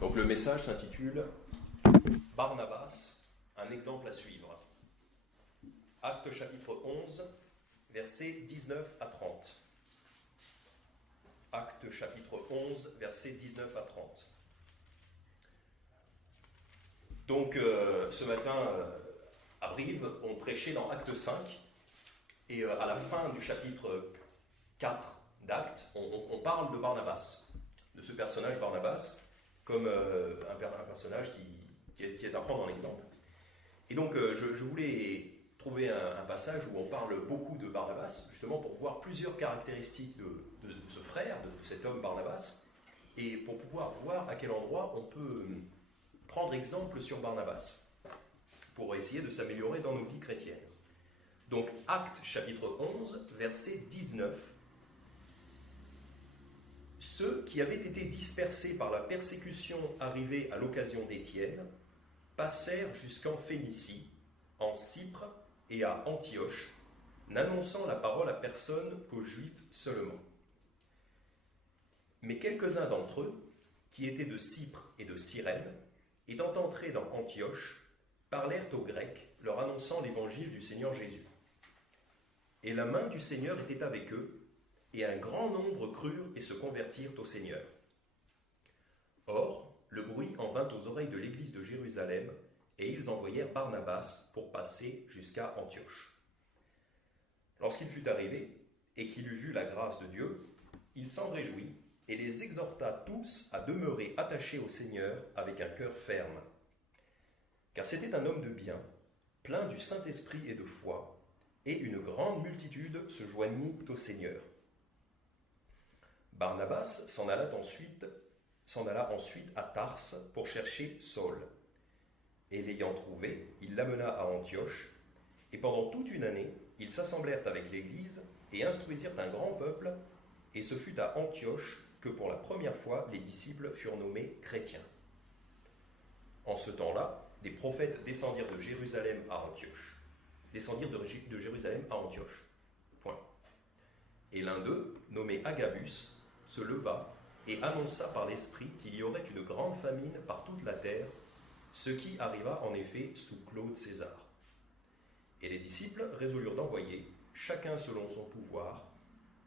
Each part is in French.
Donc le message s'intitule Barnabas, un exemple à suivre. Actes chapitre 11, versets 19 à 30. Actes chapitre 11, versets 19 à 30. Donc ce matin, à Brive, on prêchait dans Acte 5, et à la fin du chapitre 4 d'Actes, on parle de Barnabas, de ce personnage Barnabas, comme un personnage qui est à prendre en exemple. Et donc je voulais trouver un passage où on parle beaucoup de Barnabas, justement pour voir plusieurs caractéristiques de ce frère, de cet homme Barnabas, et pour pouvoir voir à quel endroit on peut prendre exemple sur Barnabas, pour essayer de s'améliorer dans nos vies chrétiennes. Donc Actes chapitre 11, verset 19. Ceux qui avaient été dispersés par la persécution arrivée à l'occasion d'Étienne passèrent jusqu'en Phénicie, en Cypre et à Antioche, n'annonçant la parole à personne qu'aux Juifs seulement. Mais quelques-uns d'entre eux, qui étaient de Cypre et de Cyrène, étant entrés dans Antioche, parlèrent aux Grecs, leur annonçant l'évangile du Seigneur Jésus. Et la main du Seigneur était avec eux, et un grand nombre crurent et se convertirent au Seigneur. Or, le bruit en vint aux oreilles de l'église de Jérusalem, et ils envoyèrent Barnabas pour passer jusqu'à Antioche. Lorsqu'il fut arrivé, et qu'il eut vu la grâce de Dieu, il s'en réjouit, et les exhorta tous à demeurer attachés au Seigneur avec un cœur ferme. Car c'était un homme de bien, plein du Saint-Esprit et de foi, et une grande multitude se joignit au Seigneur. Barnabas s'en alla ensuite à Tarse pour chercher Saul. Et l'ayant trouvé, il l'amena à Antioche, et pendant toute une année, ils s'assemblèrent avec l'Église et instruisirent un grand peuple, et ce fut à Antioche que pour la première fois les disciples furent nommés chrétiens. En ce temps-là, des prophètes descendirent de Jérusalem à Antioche. Point. Et l'un d'eux, nommé Agabus, se leva et annonça par l'Esprit qu'il y aurait une grande famine par toute la terre, ce qui arriva en effet sous Claude César. Et les disciples résolurent d'envoyer, chacun selon son pouvoir,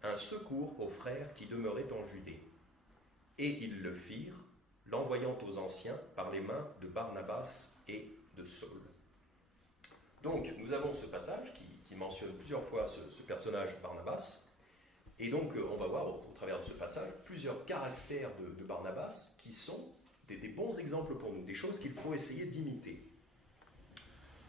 un secours aux frères qui demeuraient en Judée. Et ils le firent, l'envoyant aux anciens par les mains de Barnabas et de Saul. Donc, nous avons ce passage qui mentionne plusieurs fois ce personnage Barnabas. Et donc, on va voir au travers de ce passage plusieurs caractères de Barnabas qui sont des bons exemples pour nous, des choses qu'il faut essayer d'imiter.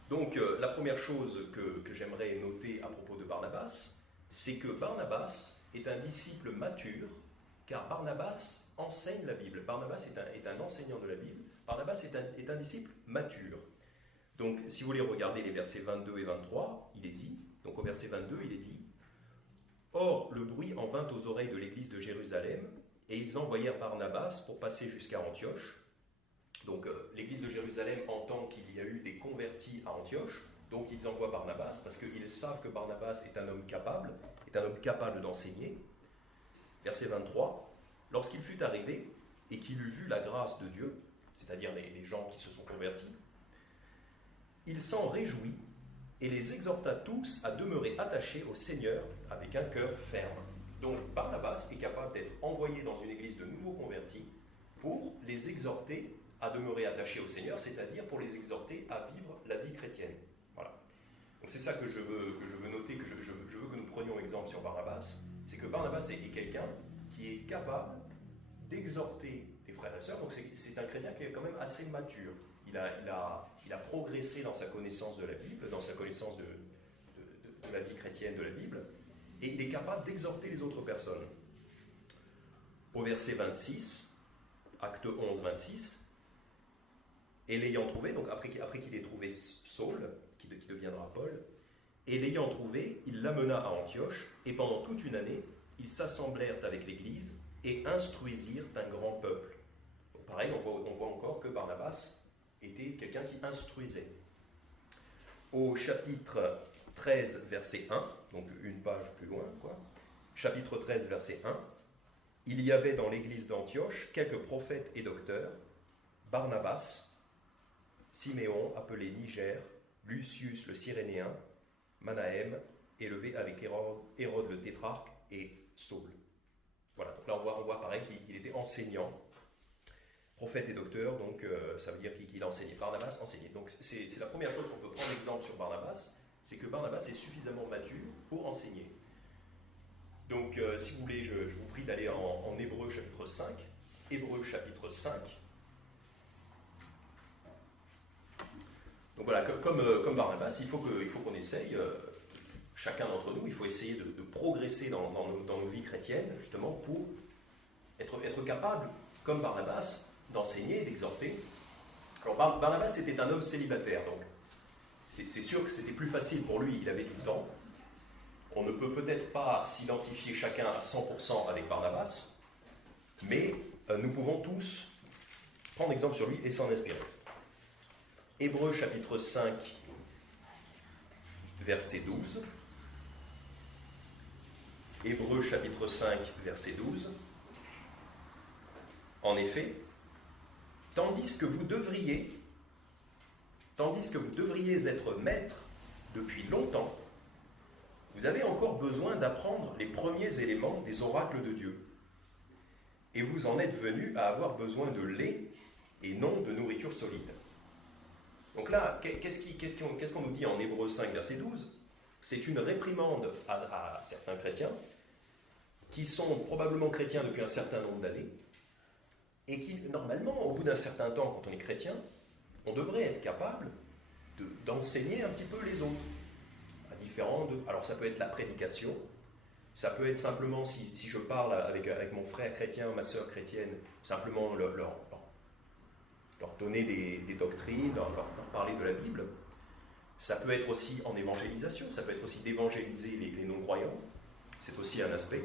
Donc, la première chose que j'aimerais noter à propos de Barnabas, c'est que Barnabas est un disciple mature, car Barnabas enseigne la Bible. Barnabas est un enseignant de la Bible. Barnabas est un disciple mature. Donc, si vous voulez regarder les versets 22 et 23, il est dit, donc au verset 22, il est dit « Or, le bruit en vint aux oreilles de l'église de Jérusalem, et ils envoyèrent Barnabas pour passer jusqu'à Antioche. » Donc, l'église de Jérusalem entend qu'il y a eu des convertis à Antioche, donc ils envoient Barnabas, parce qu'ils savent que Barnabas est un homme capable d'enseigner. Verset 23, « Lorsqu'il fut arrivé, et qu'il eut vu la grâce de Dieu, c'est-à-dire les gens qui se sont convertis, il s'en réjouit et les exhorta tous à demeurer attachés au Seigneur avec un cœur ferme. » Donc Barnabas est capable d'être envoyé dans une église de nouveaux convertis pour les exhorter à demeurer attachés au Seigneur, c'est-à-dire pour les exhorter à vivre la vie chrétienne. Voilà. Donc c'est ça que je veux noter, que je veux que nous prenions exemple sur Barnabas, c'est que Barnabas est quelqu'un qui est capable d'exhorter des frères et sœurs, donc c'est un chrétien qui est quand même assez mature. Il a progressé dans sa connaissance de la Bible, dans sa connaissance de la vie chrétienne de la Bible, et il est capable d'exhorter les autres personnes. Au verset 26, acte 11, 26, et l'ayant trouvé, donc après qu'il ait trouvé Saul, qui deviendra Paul, et l'ayant trouvé, il l'amena à Antioche, et pendant toute une année, ils s'assemblèrent avec l'Église et instruisirent un grand peuple. Donc pareil, on voit encore que Barnabas était quelqu'un qui instruisait. Au chapitre 13, verset 1, donc une page plus loin, chapitre 13, verset 1, « Il y avait dans l'église d'Antioche quelques prophètes et docteurs, Barnabas, Siméon, appelé Niger, Lucius le Cyrénéen, Manahem, élevé avec Hérode le tétrarque et Saul. Voilà, donc là on voit pareil qu'il était enseignant, prophète et docteur, donc ça veut dire qu'il enseignait. Barnabas enseignait. Donc c'est la première chose qu'on peut prendre exemple sur Barnabas, c'est que Barnabas est suffisamment mature pour enseigner. Donc si vous voulez, je vous prie d'aller en Hébreux chapitre 5. Hébreux chapitre 5. Donc voilà, comme Barnabas, il faut qu'on essaye, chacun d'entre nous, il faut essayer de progresser dans nos vies chrétiennes, justement, pour être capable, comme Barnabas, d'enseigner, d'exhorter. Alors Barnabas était un homme célibataire, donc c'est sûr que c'était plus facile pour lui, il avait du temps. On ne peut peut-être pas s'identifier chacun à 100% avec Barnabas, mais nous pouvons tous prendre exemple sur lui et s'en inspirer. Hébreux chapitre 5, verset 12. Hébreux chapitre 5, verset 12. En effet, tandis que vous devriez être maître depuis longtemps, vous avez encore besoin d'apprendre les premiers éléments des oracles de Dieu. Et vous en êtes venus à avoir besoin de lait et non de nourriture solide. Donc là, qu'est-ce qu'on nous dit en Hébreux 5, verset 12 ? C'est une réprimande à certains chrétiens qui sont probablement chrétiens depuis un certain nombre d'années et qui, normalement, au bout d'un certain temps, quand on est chrétien, on devrait être capable d'enseigner un petit peu les autres. Alors ça peut être la prédication, ça peut être simplement, si je parle avec mon frère chrétien, ma sœur chrétienne, simplement leur donner des doctrines, leur parler de la Bible. Ça peut être aussi en évangélisation, ça peut être aussi d'évangéliser les non-croyants, c'est aussi un aspect.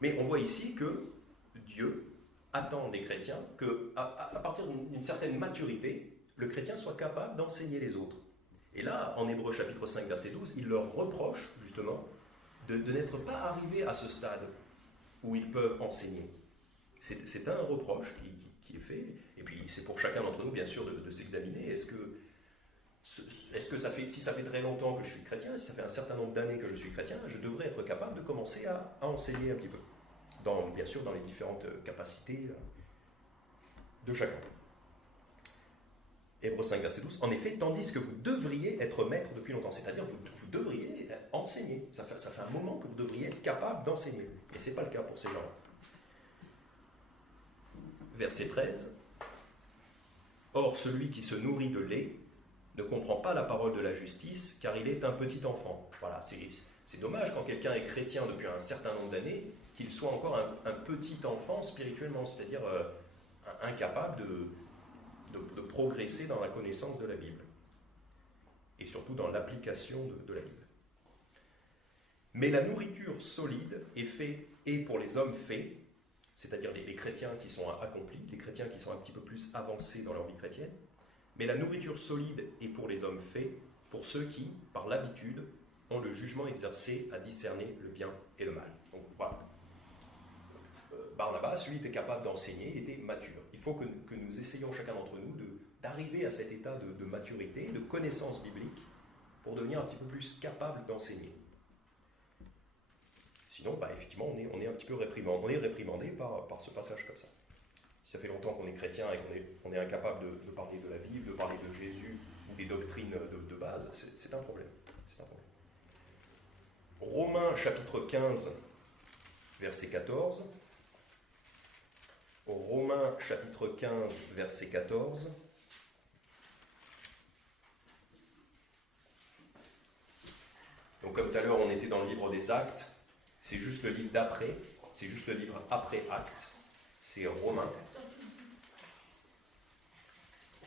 Mais on voit ici que Dieu attend des chrétiens qu'à partir d'une certaine maturité, le chrétien soit capable d'enseigner les autres. Et là, en Hébreux chapitre 5, verset 12, il leur reproche justement de n'être pas arrivés à ce stade où ils peuvent enseigner. C'est un reproche qui est fait, et puis c'est pour chacun d'entre nous, bien sûr, de s'examiner. Est-ce que ça fait, si ça fait très longtemps que je suis chrétien, si ça fait un certain nombre d'années que je suis chrétien, je devrais être capable de commencer à enseigner un petit peu, bien sûr dans les différentes capacités de chacun. Hébreux 5, verset 12. En effet, tandis que vous devriez être maître depuis longtemps, c'est-à-dire vous devriez enseigner. Ça fait un moment que vous devriez être capable d'enseigner. Et ce n'est pas le cas pour ces gens-là. Verset 13. Or, celui qui se nourrit de lait ne comprend pas la parole de la justice, car il est un petit enfant. Voilà, c'est dommage quand quelqu'un est chrétien depuis un certain nombre d'années, qu'il soit encore un petit enfant spirituellement, c'est-à-dire incapable de progresser dans la connaissance de la Bible et surtout dans l'application de la Bible. Mais la nourriture solide est pour les hommes faits, c'est-à-dire les chrétiens qui sont accomplis, les chrétiens qui sont un petit peu plus avancés dans leur vie chrétienne, mais la nourriture solide est pour les hommes faits, pour ceux qui, par l'habitude, ont le jugement exercé à discerner le bien et le mal. Donc voilà. Barnabas, lui, était capable d'enseigner, il était mature. Il faut que nous essayions chacun d'entre nous d'arriver à cet état de maturité, de connaissance biblique, pour devenir un petit peu plus capable d'enseigner. Sinon, effectivement, on est un petit peu réprimandé par ce passage comme ça. Si ça fait longtemps qu'on est chrétien et qu'on est incapable de parler de la Bible, de parler de Jésus ou des doctrines de base, c'est un problème. Romains chapitre 15, verset 14. Romains chapitre 15, verset 14. Donc comme tout à l'heure, on était dans le livre des Actes, c'est juste le livre d'après, c'est juste le livre après Actes, c'est Romains.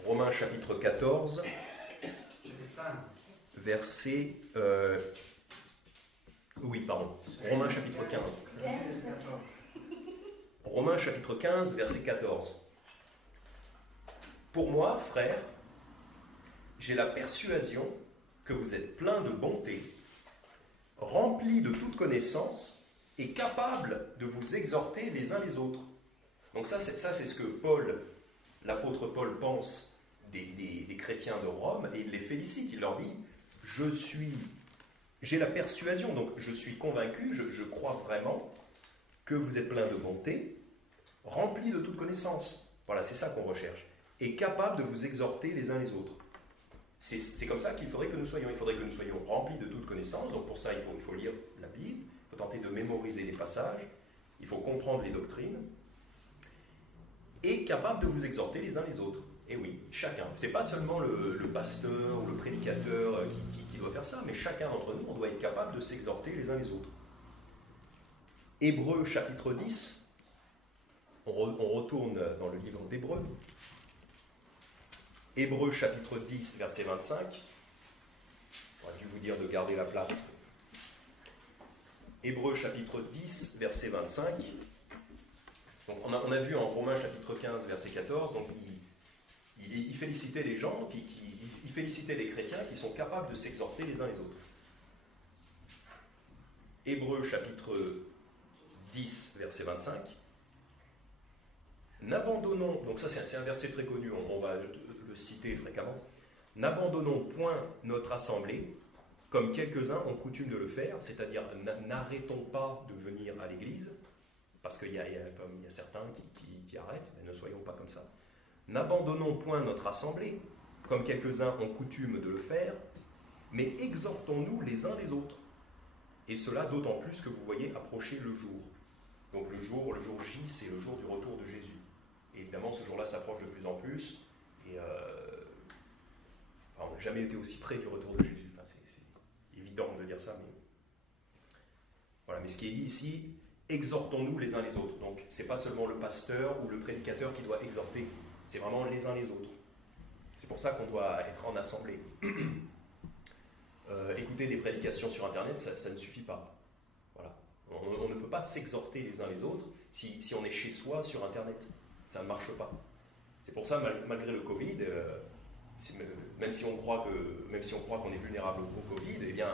Romains chapitre 14, verset... Romains chapitre 15. Romains chapitre 15, verset 14. Pour moi, frères, j'ai la persuasion que vous êtes pleins de bonté, remplis de toute connaissance et capables de vous exhorter les uns les autres. Donc ça c'est ce que Paul l'apôtre Paul pense des chrétiens de Rome et il les félicite. Il leur dit, j'ai la persuasion, donc je suis convaincu, je crois vraiment que vous êtes plein de bonté, rempli de toute connaissance. Voilà, c'est ça qu'on recherche. Et capable de vous exhorter les uns les autres. C'est comme ça qu'il faudrait que nous soyons. Il faudrait que nous soyons remplis de toute connaissance. Donc pour ça, il faut lire la Bible, il faut tenter de mémoriser les passages, il faut comprendre les doctrines, et capable de vous exhorter les uns les autres. Et oui, chacun. C'est pas seulement le pasteur ou le prédicateur qui doit faire ça, mais chacun d'entre nous, on doit être capable de s'exhorter les uns les autres. Hébreux chapitre 10, on retourne dans le livre d'Hébreux. Hébreux chapitre 10, verset 25. J'aurais dû vous dire de garder la place. Hébreux chapitre 10, verset 25. Donc on a vu en Romains chapitre 15, verset 14, donc il félicitait les gens, il félicitait les chrétiens qui sont capables de s'exhorter les uns les autres. Hébreux chapitre 10, verset 25. N'abandonnons, donc ça c'est un verset très connu, on va le citer fréquemment. N'abandonnons point notre assemblée, comme quelques-uns ont coutume de le faire, c'est-à-dire n'arrêtons pas de venir à l'église, parce qu'il y a certains qui arrêtent, mais ne soyons pas comme ça. N'abandonnons point notre assemblée, comme quelques-uns ont coutume de le faire, mais exhortons-nous les uns les autres. Et cela d'autant plus que vous voyez approcher le jour. Donc le jour J, c'est le jour du retour de Jésus. Et évidemment, ce jour-là s'approche de plus en plus, et on n'a jamais été aussi près du retour de Jésus. Enfin, c'est évident de dire ça, mais voilà. Mais ce qui est dit ici, exhortons-nous les uns les autres. Donc, c'est pas seulement le pasteur ou le prédicateur qui doit exhorter, c'est vraiment les uns les autres. C'est pour ça qu'on doit être en assemblée. Écouter des prédications sur Internet, ça ne suffit pas. Voilà. On ne peut pas s'exhorter les uns les autres si on est chez soi sur Internet. Ça ne marche pas. C'est pour ça, malgré le Covid, même si on croit qu'on est vulnérable au Covid, eh bien,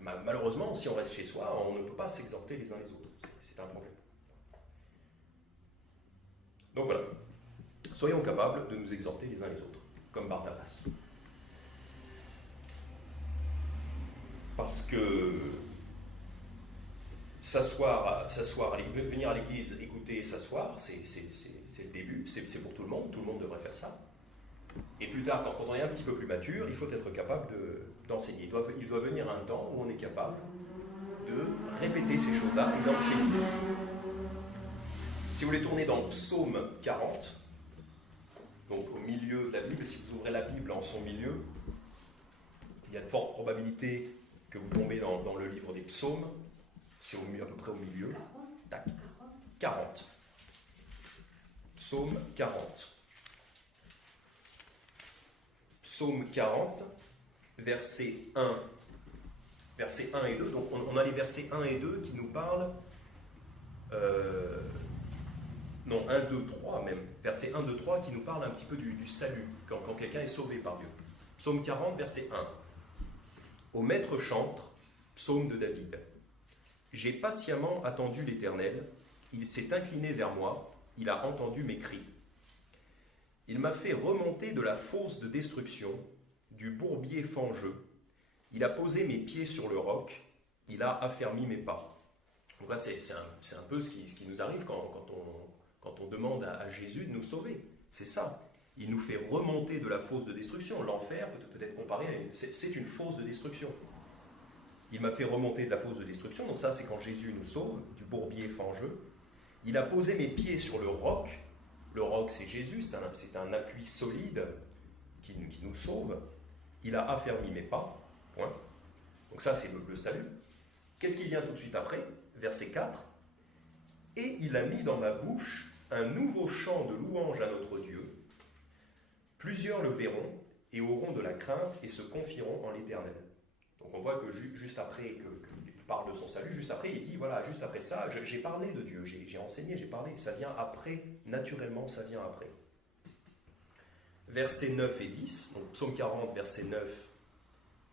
malheureusement, si on reste chez soi, on ne peut pas s'exhorter les uns les autres. C'est un problème. Donc voilà. Soyons capables de nous exhorter les uns les autres, comme Barnabas. Parce que venir à l'église, écouter et s'asseoir, c'est le début, c'est pour tout le monde devrait faire ça. Et plus tard, quand on est un petit peu plus mature, il faut être capable d'enseigner. Il doit venir un temps où on est capable de répéter ces choses-là et d'enseigner. Si vous voulez tourner dans Psaume 40, donc au milieu de la Bible, si vous ouvrez la Bible en son milieu, il y a de fortes probabilités que vous tombez dans le livre des Psaumes. C'est à peu près au milieu. Tac. 40. Psaume 40. Psaume 40, versets 1 et 2. Donc on a les versets 1 et 2 qui nous parlent... 1, 2, 3 même. Verset 1, 2, 3 qui nous parle un petit peu du salut, quand quelqu'un est sauvé par Dieu. Psaume 40, verset 1. Au maître chantre, psaume de David. J'ai patiemment attendu l'Éternel, il s'est incliné vers moi, il a entendu mes cris. Il m'a fait remonter de la fosse de destruction, du bourbier fangeux. Il a posé mes pieds sur le roc, il a affermi mes pas. Donc là, c'est un peu ce qui nous arrive quand on demande à Jésus de nous sauver. C'est ça. Il nous fait remonter de la fosse de destruction. L'enfer peut être comparé à c'est une fosse de destruction. Il m'a fait remonter de la fosse de destruction. Donc ça, c'est quand Jésus nous sauve du bourbier fangeux. Il a posé mes pieds sur le roc. Le roc, c'est Jésus. C'est un appui solide qui nous sauve. Il a affermi mes pas. Point. Donc ça, c'est le salut. Qu'est-ce qui vient tout de suite après ? Verset 4. Et il a mis dans ma bouche un nouveau chant de louange à notre Dieu. Plusieurs le verront et auront de la crainte et se confieront en l'Éternel. Donc on voit que juste après qu'il parle de son salut, juste après il dit, voilà, juste après ça, j'ai parlé de Dieu, j'ai enseigné, j'ai parlé, ça vient après, naturellement ça vient après. Versets 9 et 10, donc psaume 40, versets 9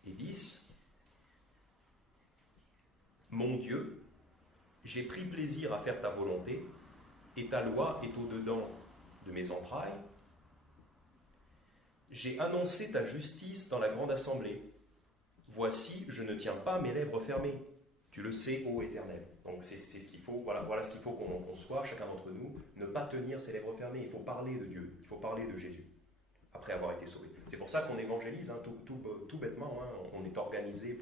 et 10. Mon Dieu, j'ai pris plaisir à faire ta volonté, et ta loi est au-dedans de mes entrailles. J'ai annoncé ta justice dans la grande assemblée. Voici, je ne tiens pas mes lèvres fermées. Tu le sais, ô Éternel. Donc c'est ce qu'il faut, voilà ce qu'il faut qu'on soit, chacun d'entre nous, ne pas tenir ses lèvres fermées. Il faut parler de Dieu, il faut parler de Jésus, après avoir été sauvé. C'est pour ça qu'on évangélise, hein, tout bêtement. Hein, on est organisé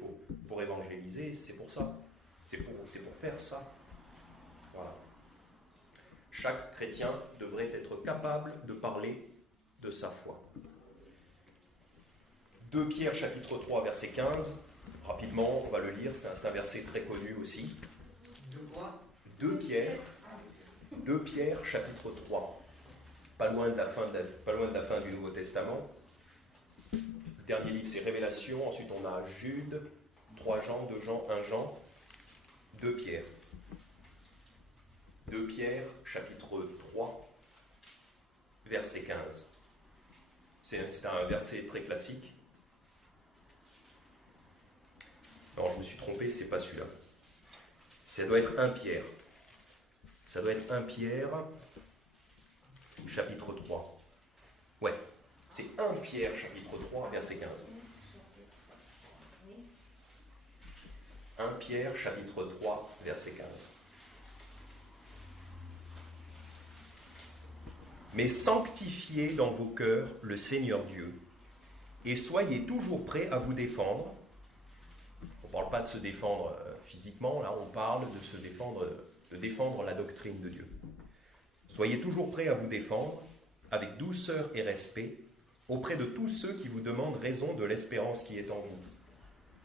pour évangéliser, c'est pour ça. C'est pour faire ça. Voilà. Chaque chrétien devrait être capable de parler de sa foi. 2 Pierre chapitre 3 verset 15, rapidement on va le lire, c'est un verset très connu aussi. 2 Pierre chapitre 3, pas loin de la fin du Nouveau Testament. Le dernier livre c'est Révélation, ensuite on a Jude, 3 Jean, 2 Jean, 1 Jean, 2 Pierre. 2 Pierre chapitre 3 verset 15. C'est un verset très classique. Non, je me suis trompé, c'est pas celui-là. Ça doit être 1 Pierre. Ça doit être 1 Pierre, chapitre 3. Ouais, c'est 1 Pierre, chapitre 3, verset 15. 1 Pierre, chapitre 3, verset 15. Mais sanctifiez dans vos cœurs le Seigneur Dieu, et soyez toujours prêts à vous défendre. On ne parle pas de se défendre physiquement, là on parle de défendre la doctrine de Dieu. Soyez toujours prêts à vous défendre, avec douceur et respect, auprès de tous ceux qui vous demandent raison de l'espérance qui est en vous.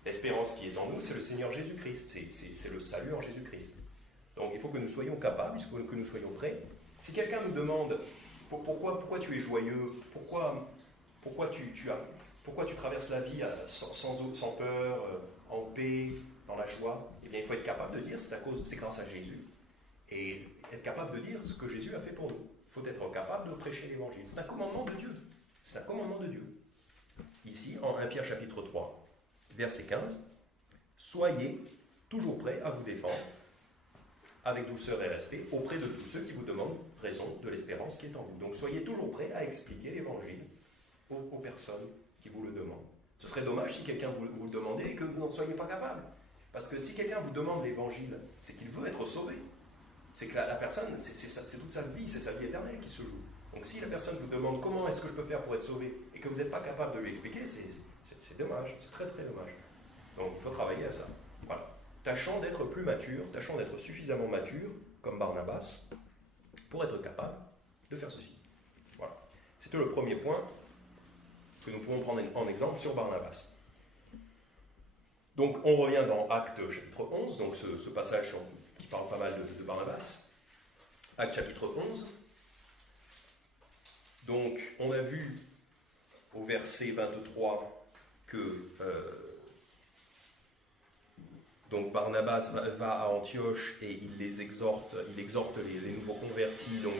L'espérance qui est en nous, c'est le Seigneur Jésus-Christ, c'est le salut en Jésus-Christ. Donc il faut que nous soyons capables, il faut que nous soyons prêts. Si quelqu'un nous demande pourquoi tu es joyeux, pourquoi tu traverses la vie sans peur, en paix, dans la joie, eh bien il faut être capable de dire c'est grâce à Jésus. Et être capable de dire ce que Jésus a fait pour nous. Il faut être capable de prêcher l'évangile. C'est un commandement de Dieu. C'est un commandement de Dieu. Ici, en 1 Pierre chapitre 3, verset 15, soyez toujours prêts à vous défendre, avec douceur et respect, auprès de tous ceux qui vous demandent raison de l'espérance qui est en vous. Donc soyez toujours prêts à expliquer l'évangile aux personnes qui vous le demandent. Ce serait dommage si quelqu'un vous le demandait et que vous n'en soyez pas capable. Parce que si quelqu'un vous demande l'évangile, c'est qu'il veut être sauvé. C'est que la personne, c'est toute sa vie, c'est sa vie éternelle qui se joue. Donc si la personne vous demande comment est-ce que je peux faire pour être sauvé et que vous n'êtes pas capable de lui expliquer, c'est dommage, c'est très très dommage. Donc il faut travailler à ça. Voilà. Tâchons d'être plus matures, tâchons d'être suffisamment matures, comme Barnabas, pour être capable de faire ceci. Voilà. C'était le premier point que nous pouvons prendre en exemple sur Barnabas. Donc on revient dans Actes chapitre 11, donc ce passage qui parle pas mal de Barnabas. Actes chapitre 11. Donc on a vu au verset 23 que donc Barnabas va à Antioche et il exhorte les nouveaux convertis donc,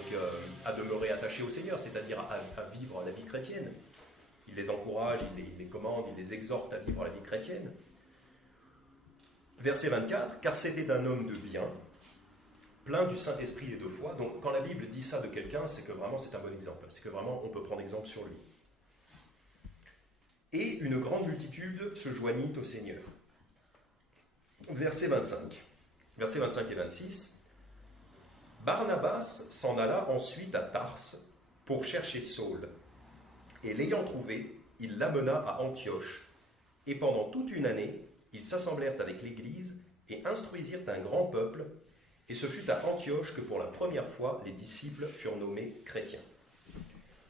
à demeurer attachés au Seigneur, c'est-à-dire à vivre la vie chrétienne. Il les encourage, il les commande, il les exhorte à vivre la vie chrétienne. Verset 24, car c'était un homme de bien, plein du Saint-Esprit et de foi. Donc quand la Bible dit ça de quelqu'un, c'est que vraiment c'est un bon exemple. C'est que vraiment on peut prendre exemple sur lui. Et une grande multitude se joignit au Seigneur. Verset 25 et 26. Barnabas s'en alla ensuite à Tarse pour chercher Saul. Et l'ayant trouvé, il l'amena à Antioche. Et pendant toute une année, ils s'assemblèrent avec l'Église et instruisirent un grand peuple. Et ce fut à Antioche que pour la première fois, les disciples furent nommés chrétiens.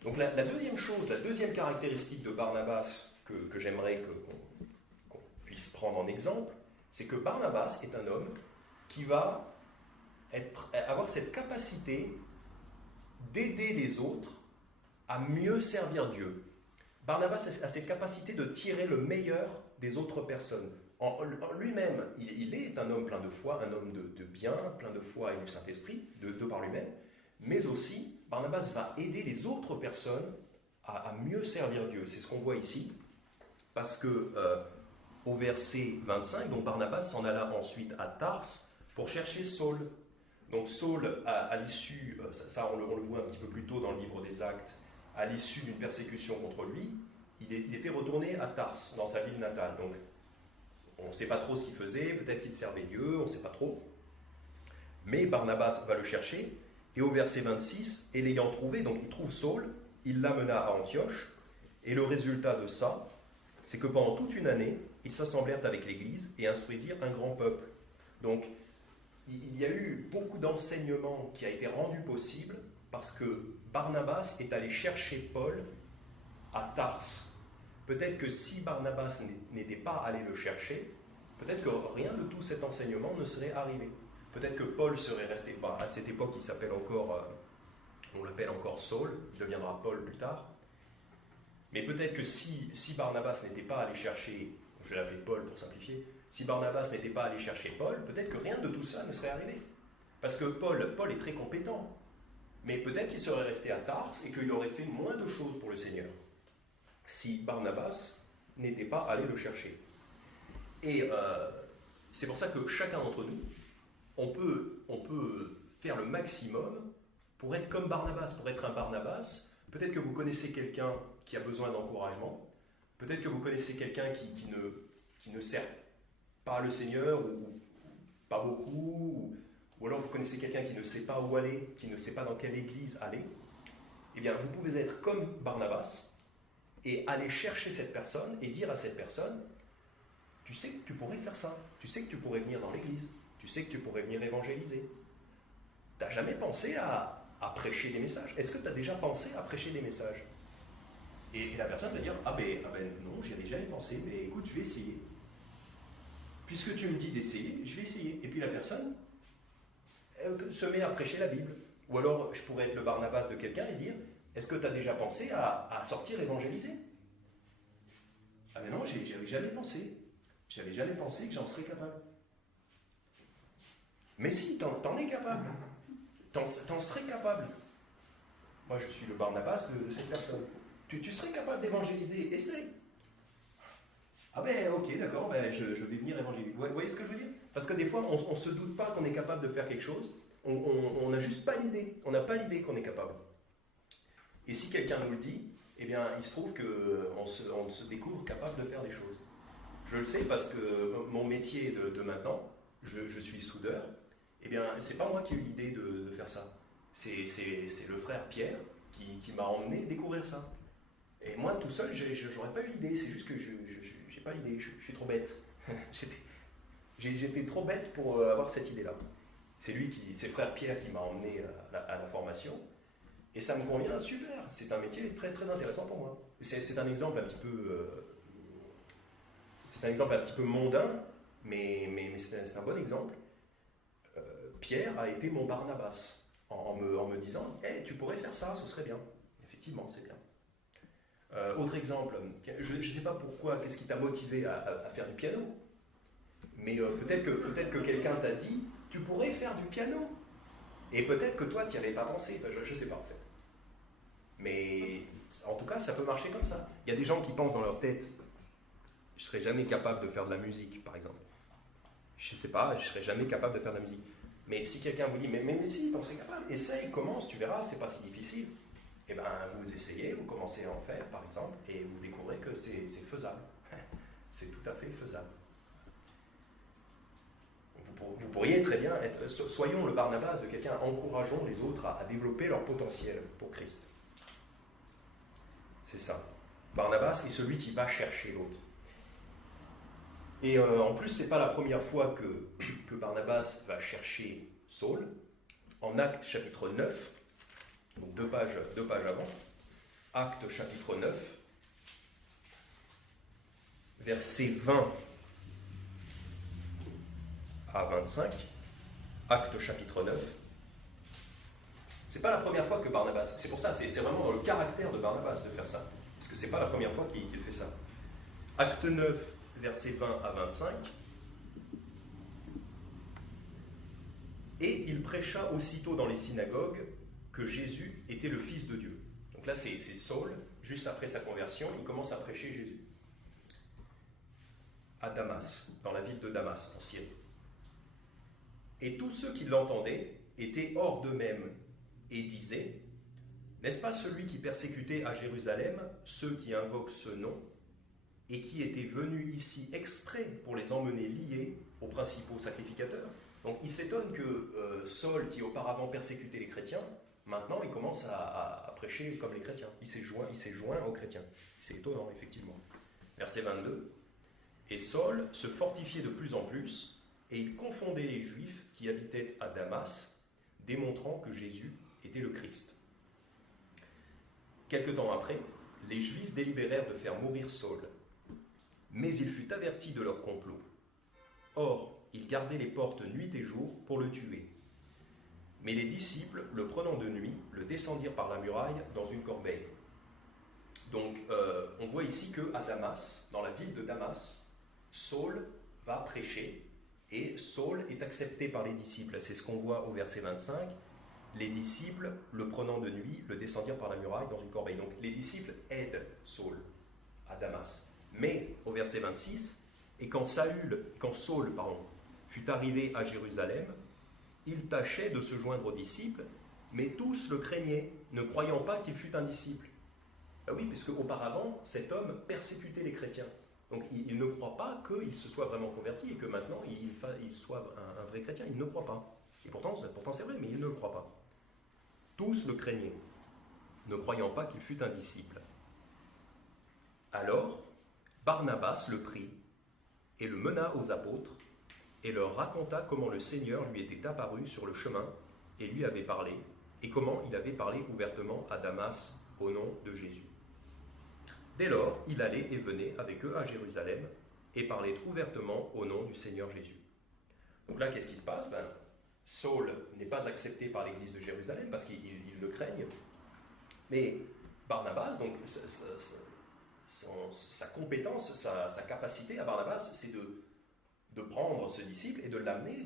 Donc la deuxième caractéristique de Barnabas que j'aimerais qu'on puisse prendre en exemple, c'est que Barnabas est un homme qui va avoir cette capacité d'aider les autres à mieux servir Dieu. Barnabas a cette capacité de tirer le meilleur des autres personnes. En lui-même, il est un homme plein de foi, un homme de bien, plein de foi et du Saint-Esprit, de par lui-même, mais aussi, Barnabas va aider les autres personnes à mieux servir Dieu. C'est ce qu'on voit ici, parce que au verset 25, donc Barnabas s'en alla ensuite à Tarse pour chercher Saul. Donc Saul, à l'issue, ça on le voit un petit peu plus tôt dans le livre des Actes, à l'issue d'une persécution contre lui, il était retourné à Tars, dans sa ville natale. Donc on ne sait pas trop ce qu'il faisait, peut-être qu'il servait Dieu, on ne sait pas trop. Mais Barnabas va le chercher, et au verset 26, et l'ayant trouvé, donc il trouve Saul, il l'amena à Antioche, et le résultat de ça, c'est que pendant toute une année, ils s'assemblèrent avec l'Église et instruisirent un grand peuple. Donc, il y a eu beaucoup d'enseignements qui a été rendu possible parce que Barnabas est allé chercher Paul à Tars. Peut-être que si Barnabas n'était pas allé le chercher, peut-être que rien de tout cet enseignement ne serait arrivé. Peut-être que Paul serait resté, à cette époque il s'appelle encore, on l'appelle encore Saul, il deviendra Paul plus tard. Mais peut-être que si Barnabas n'était pas allé chercher, je vais l'appeler Paul pour simplifier, si Barnabas n'était pas allé chercher Paul, peut-être que rien de tout ça ne serait arrivé. Parce que Paul est très compétent. Mais peut-être qu'il serait resté à Tars et qu'il aurait fait moins de choses pour le Seigneur si Barnabas n'était pas allé le chercher. Et c'est pour ça que chacun d'entre nous, on peut faire le maximum pour être comme Barnabas, pour être un Barnabas. Peut-être que vous connaissez quelqu'un qui a besoin d'encouragement. Peut-être que vous connaissez quelqu'un qui ne sert pas le Seigneur, ou pas beaucoup, ou alors vous connaissez quelqu'un qui ne sait pas où aller, qui ne sait pas dans quelle église aller. Eh bien, vous pouvez être comme Barnabas et aller chercher cette personne et dire à cette personne, tu sais que tu pourrais faire ça, tu sais que tu pourrais venir dans l'église, tu sais que tu pourrais venir évangéliser. Tu n'as jamais pensé à prêcher des messages? Est-ce que tu as déjà pensé à prêcher des messages? Et la personne va dire, ah ben non, j'y avais jamais pensé, mais écoute, je vais essayer. Puisque tu me dis d'essayer, je vais essayer. Et puis la personne se met à prêcher la Bible. Ou alors, je pourrais être le Barnabas de quelqu'un et dire, est-ce que tu as déjà pensé à sortir évangéliser? Ah ben non, j'y avais jamais pensé. J'avais jamais pensé que j'en serais capable. Mais si, t'en es capable. T'en serais capable. Moi, je suis le Barnabas de cette personne. Tu serais capable d'évangéliser. Essaye. Ah ben ok, d'accord, ben, je vais venir évangéliser. Vous voyez ce que je veux dire? Parce que des fois, on ne se doute pas qu'on est capable de faire quelque chose. On n'a juste pas l'idée. On n'a pas l'idée qu'on est capable. Et si quelqu'un nous le dit, eh bien, il se trouve qu'on se découvre capable de faire des choses. Je le sais parce que mon métier de maintenant, je suis soudeur, eh bien, c'est pas moi qui ai eu l'idée de faire ça. C'est le frère Pierre qui m'a emmené découvrir ça. Et moi, tout seul, j'aurais pas eu l'idée. C'est juste que j'ai pas l'idée. Je suis trop bête. J'étais trop bête pour avoir cette idée-là. C'est frère Pierre qui m'a emmené à la formation. Et ça me convient super. C'est un métier très, très intéressant pour moi. C'est un exemple un petit peu... c'est un exemple un petit peu mondain, mais c'est un bon exemple. Pierre a été mon Barnabas en me disant hey, tu pourrais faire ça, ce serait bien. Effectivement, c'est bien. Autre exemple, je ne sais pas pourquoi, qu'est-ce qui t'a motivé à faire du piano, mais peut-être que quelqu'un t'a dit tu pourrais faire du piano. Et peut-être que toi, tu n'y avais pas pensé. Enfin, je ne sais pas en fait. Mais en tout cas, ça peut marcher comme ça. Il y a des gens qui pensent dans leur tête je ne serais jamais capable de faire de la musique, par exemple. Je ne sais pas, je ne serais jamais capable de faire de la musique. Mais si quelqu'un vous dit, mais si, t'en serais capable, essaye, commence, tu verras, c'est pas si difficile. Eh bien, vous essayez, vous commencez à en faire, par exemple, et vous découvrez que c'est faisable. C'est tout à fait faisable. Vous pourriez très bien être, soyons le Barnabas de quelqu'un, encourageons les autres à développer leur potentiel pour Christ. C'est ça. Barnabas est celui qui va chercher l'autre. Et en plus, ce n'est pas la première fois que Barnabas va chercher Saul. En Actes chapitre 9, donc deux pages avant, Actes chapitre 9, versets 20 à 25, Actes chapitre 9. C'est pas la première fois que Barnabas, c'est pour ça, c'est vraiment dans le caractère de Barnabas de faire ça, parce que c'est pas la première fois qu'il fait ça. Acte 9, versets 20 à 25. Et il prêcha aussitôt dans les synagogues que Jésus était le Fils de Dieu. Donc là, c'est Saul, juste après sa conversion, il commence à prêcher Jésus. À Damas, dans la ville de Damas, en Syrie. Et tous ceux qui l'entendaient étaient hors d'eux-mêmes et disaient, n'est-ce pas celui qui persécutait à Jérusalem ceux qui invoquent ce nom et qui était venu ici exprès pour les emmener liés aux principaux sacrificateurs? Donc il s'étonne que Saul, qui auparavant persécutait les chrétiens, maintenant il commence à prêcher comme les chrétiens. Il s'est joint aux chrétiens. C'est étonnant, effectivement. Verset 22. Et Saul se fortifiait de plus en plus, et il confondait les Juifs qui habitaient à Damas, démontrant que Jésus était le Christ. Quelque temps après, les Juifs délibérèrent de faire mourir Saul, mais il fut averti de leur complot. Or, ils gardaient les portes nuit et jour pour le tuer. Mais les disciples, le prenant de nuit, le descendirent par la muraille dans une corbeille. Donc, on voit ici qu'à Damas, dans la ville de Damas, Saul va prêcher et Saul est accepté par les disciples. C'est ce qu'on voit au verset 25. Les disciples, le prenant de nuit, le descendirent par la muraille dans une corbeille. Donc, les disciples aident Saul à Damas. Mais, au verset 26, et quand Saul fut arrivé à Jérusalem, il tâchait de se joindre aux disciples, mais tous le craignaient, ne croyant pas qu'il fût un disciple. Ben oui, puisque auparavant, cet homme persécutait les chrétiens. Donc il ne croit pas qu'il se soit vraiment converti et que maintenant il soit un vrai chrétien. Il ne croit pas. Et pourtant c'est vrai, mais il ne le croit pas. Tous le craignaient, ne croyant pas qu'il fût un disciple. Alors, Barnabas le prit et le mena aux apôtres et leur raconta comment le Seigneur lui était apparu sur le chemin et lui avait parlé, et comment il avait parlé ouvertement à Damas au nom de Jésus. Dès lors, il allait et venait avec eux à Jérusalem et parlait ouvertement au nom du Seigneur Jésus. Donc là, qu'est-ce qui se passe? Saul n'est pas accepté par l'église de Jérusalem parce qu'ils le craignent. Mais Barnabas, donc sa compétence, sa capacité à Barnabas, c'est de prendre ce disciple et de l'amener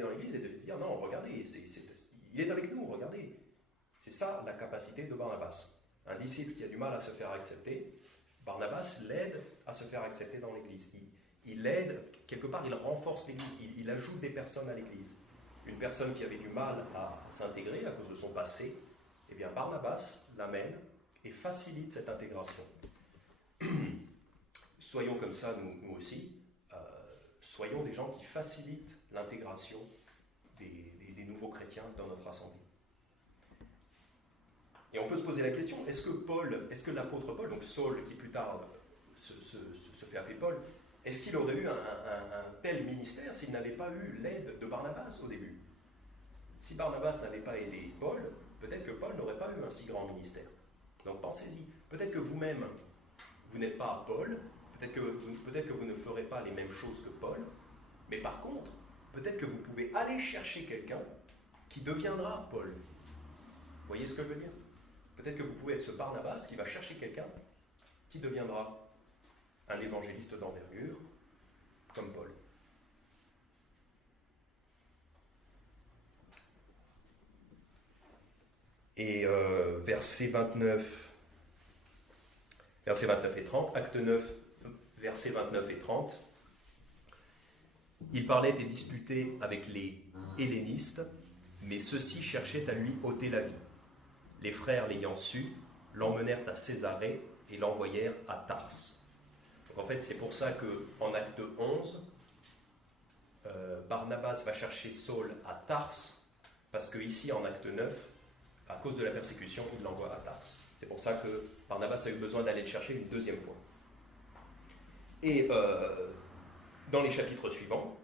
dans l'église et de dire non, regardez, il est avec nous, regardez. C'est ça la capacité de Barnabas. Un disciple qui a du mal à se faire accepter, Barnabas l'aide à se faire accepter dans l'église. Il l'aide, quelque part, il renforce l'église, il ajoute des personnes à l'église. Une personne qui avait du mal à s'intégrer à cause de son passé, eh bien Barnabas l'amène et facilite cette intégration. Soyons comme ça, nous aussi. Soyons des gens qui facilitent l'intégration des nouveaux chrétiens dans notre assemblée. Et on peut se poser la question, est-ce que l'apôtre Paul, donc Saul qui plus tard se fait appeler Paul, est-ce qu'il aurait eu un tel ministère s'il n'avait pas eu l'aide de Barnabas au début? Si Barnabas n'avait pas aidé Paul, peut-être que Paul n'aurait pas eu un si grand ministère. Donc pensez-y, peut-être que vous-même, vous n'êtes pas Paul, peut-être que vous ne ferez pas les mêmes choses que Paul, mais par contre, peut-être que vous pouvez aller chercher quelqu'un qui deviendra Paul. Vous voyez ce que je veux dire? Peut-être que vous pouvez être ce Barnabas qui va chercher quelqu'un qui deviendra un évangéliste d'envergure, comme Paul. Et versets 29 et 30, acte 9, versets 29 et 30, il parlait et disputait avec les hellénistes, mais ceux-ci cherchaient à lui ôter la vie. Les frères l'ayant su, l'emmenèrent à Césarée et l'envoyèrent à Tars. Donc en fait, c'est pour ça qu'en acte 11, Barnabas va chercher Saul à Tars, parce qu'ici, en acte 9, à cause de la persécution, il l'envoie à Tars. C'est pour ça que Barnabas a eu besoin d'aller le chercher une deuxième fois. Et dans les chapitres suivants,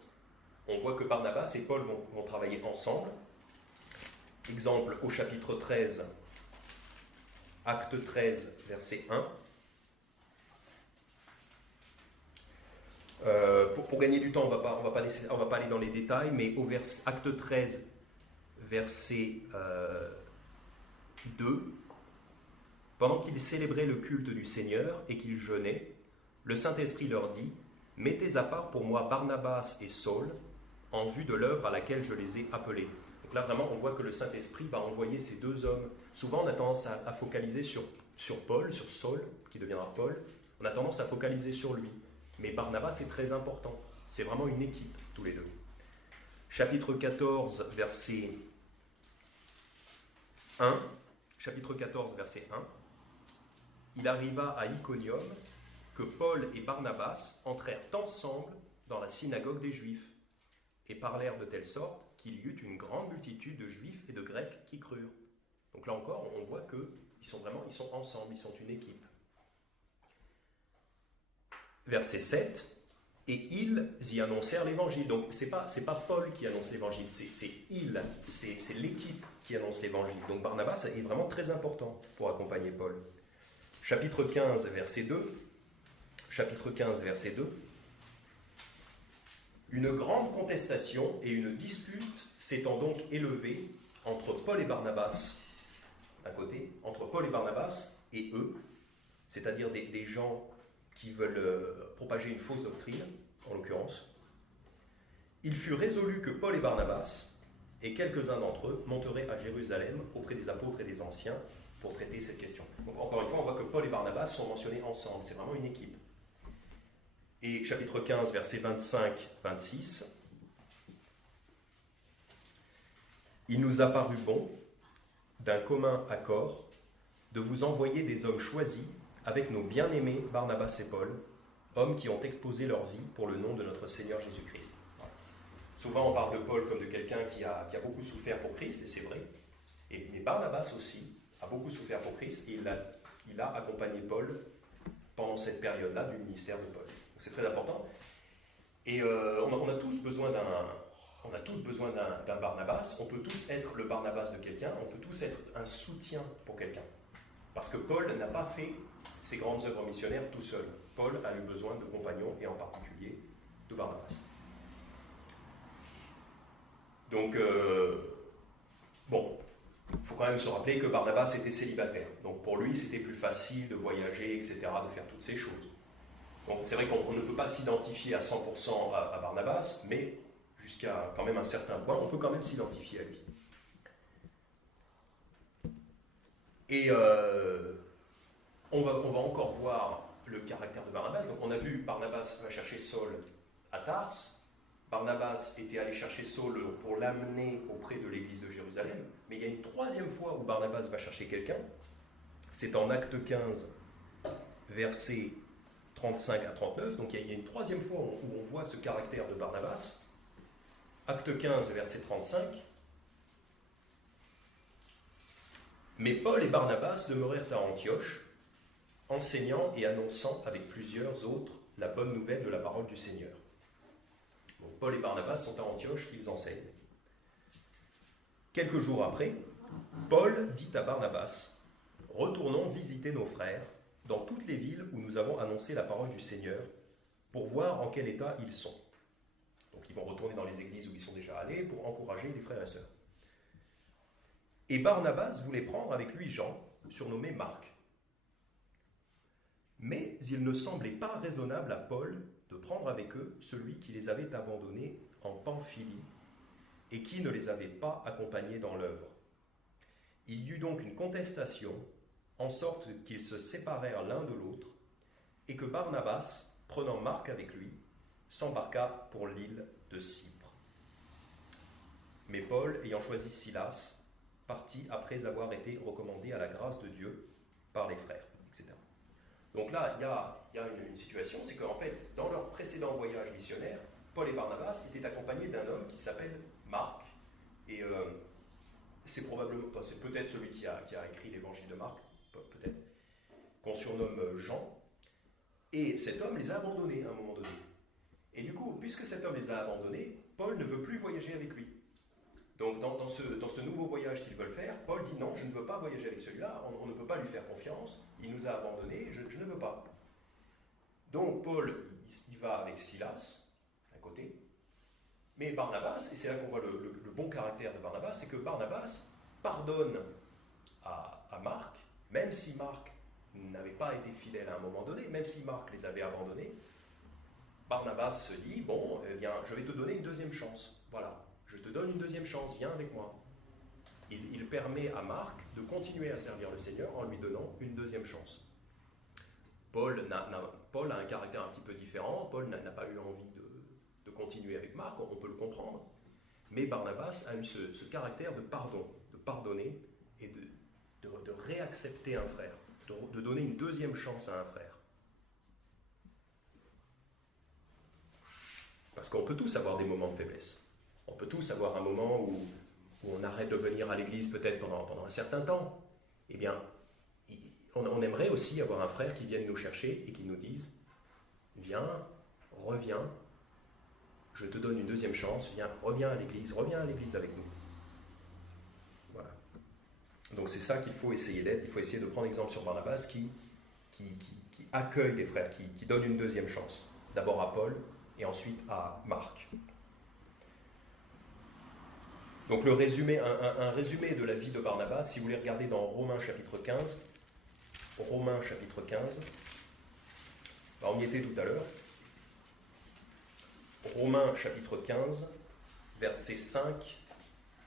on voit que Barnabas et Paul vont travailler ensemble. Exemple au chapitre 13, acte 13, verset 1. Pour gagner du temps, on va pas aller dans les détails, mais au acte 13, verset 2, pendant qu'ils célébraient le culte du Seigneur et qu'ils jeûnaient, le Saint-Esprit leur dit, « Mettez à part pour moi Barnabas et Saul, en vue de l'œuvre à laquelle je les ai appelés. » Donc là, vraiment, on voit que le Saint-Esprit va envoyer ces deux hommes. Souvent, on a tendance à focaliser sur Paul, sur Saul, qui deviendra Paul. On a tendance à focaliser sur lui. Mais Barnabas, c'est très important. C'est vraiment une équipe, tous les deux. Chapitre 14, versets 1, chapitre 14, verset 1. Il arriva à Iconium que Paul et Barnabas entrèrent ensemble dans la synagogue des Juifs et parlèrent de telle sorte qu'il y eut une grande multitude de Juifs et de Grecs qui crurent. Donc là encore, on voit qu'ils sont ensemble, ils sont une équipe. Verset 7, et ils y annoncèrent l'évangile. Donc c'est pas Paul qui annonce l'évangile, c'est l'équipe qui annonce l'évangile. Donc Barnabas est vraiment très important pour accompagner Paul. Chapitre 15, verset 2. Chapitre 15, verset 2. Une grande contestation et une dispute s'étant donc élevée entre Paul et Barnabas, d'un côté, entre Paul et Barnabas et eux, c'est-à-dire des gens qui veulent propager une fausse doctrine, en l'occurrence. Il fut résolu que Paul et Barnabas et quelques-uns d'entre eux monteraient à Jérusalem auprès des apôtres et des anciens pour traiter cette question. Donc encore une fois, on voit que Paul et Barnabas sont mentionnés ensemble, c'est vraiment une équipe. Et chapitre 15, versets 25-26, il nous a paru bon, d'un commun accord, de vous envoyer des hommes choisis avec nos bien-aimés Barnabas et Paul, hommes qui ont exposé leur vie pour le nom de notre Seigneur Jésus-Christ. Souvent on parle de Paul comme de quelqu'un qui a beaucoup souffert pour Christ, et c'est vrai. Mais Barnabas aussi a beaucoup souffert pour Christ, et il a accompagné Paul pendant cette période-là du ministère de Paul. Donc c'est très important. Et on a tous besoin d'un Barnabas. On peut tous être le Barnabas de quelqu'un, on peut tous être un soutien pour quelqu'un. Parce que Paul n'a pas fait ses grandes œuvres missionnaires tout seul. Paul a eu besoin de compagnons, et en particulier de Barnabas. Donc, il faut quand même se rappeler que Barnabas était célibataire. Donc pour lui, c'était plus facile de voyager, etc., de faire toutes ces choses. Donc c'est vrai qu'on ne peut pas s'identifier à 100% à Barnabas, mais jusqu'à quand même un certain point, on peut quand même s'identifier à lui. Et on va encore voir le caractère de Barnabas. Donc on a vu Barnabas va chercher Saul à Tarse. Barnabas était allé chercher Saul pour l'amener auprès de l'église de Jérusalem. Mais il y a une troisième fois où Barnabas va chercher quelqu'un. C'est en Acte 15, versets 35 à 39. Donc il y a une troisième fois où on voit ce caractère de Barnabas. Acte 15, verset 35. Mais Paul et Barnabas demeurèrent à Antioche, enseignant et annonçant avec plusieurs autres la bonne nouvelle de la parole du Seigneur. Donc Paul et Barnabas sont à Antioche, ils enseignent. Quelques jours après, Paul dit à Barnabas, « Retournons visiter nos frères dans toutes les villes où nous avons annoncé la parole du Seigneur, pour voir en quel état ils sont. » Donc ils vont retourner dans les églises où ils sont déjà allés pour encourager les frères et sœurs. Et Barnabas voulait prendre avec lui Jean, surnommé Marc. Mais il ne semblait pas raisonnable à Paul de prendre avec eux celui qui les avait abandonnés en Pamphylie et qui ne les avait pas accompagnés dans l'œuvre. Il y eut donc une contestation, en sorte qu'ils se séparèrent l'un de l'autre, et que Barnabas, prenant Marc avec lui, s'embarqua pour l'île de Cypre. Mais Paul, ayant choisi Silas, partit après avoir été recommandé à la grâce de Dieu par les frères, etc. Donc là, il y a une situation, c'est qu'en fait, dans leur précédent voyage missionnaire, Paul et Barnabas étaient accompagnés d'un homme qui s'appelle Marc, et c'est peut-être celui qui a écrit l'évangile de Marc, peut-être, qu'on surnomme Jean, et cet homme les a abandonnés à un moment donné. Et du coup, puisque cet homme les a abandonnés, Paul ne veut plus voyager avec lui. Donc dans ce nouveau voyage qu'ils veulent faire, Paul dit non, je ne veux pas voyager avec celui-là, on ne peut pas lui faire confiance, il nous a abandonnés, je ne veux pas. Donc Paul, il va avec Silas, à côté, mais Barnabas, et c'est là qu'on voit le bon caractère de Barnabas, c'est que Barnabas pardonne à Marc, même si Marc n'avait pas été fidèle à un moment donné, même si Marc les avait abandonnés, Barnabas se dit, bon, eh bien, je vais te donner une deuxième chance, voilà. Je te donne une deuxième chance, viens avec moi. Il permet à Marc de continuer à servir le Seigneur en lui donnant une deuxième chance. Paul a un caractère un petit peu différent, Paul n'a pas eu envie de continuer avec Marc, on peut le comprendre, mais Barnabas a eu ce caractère de pardon, de pardonner et réaccepter un frère, de donner une deuxième chance à un frère. Parce qu'on peut tous avoir des moments de faiblesse. On peut tous avoir un moment où on arrête de venir à l'église peut-être pendant un certain temps. Eh bien, on aimerait aussi avoir un frère qui vienne nous chercher et qui nous dise « Viens, reviens, je te donne une deuxième chance, viens, reviens à l'église avec nous. » Voilà. Donc c'est ça qu'il faut essayer d'être. Il faut essayer de prendre exemple sur Barnabas qui accueille les frères, qui donne une deuxième chance. D'abord à Paul et ensuite à Marc. Donc un résumé de la vie de Barnabas, si vous voulez regarder dans Romains chapitre 15, on y était tout à l'heure. Romains chapitre 15, versets 5,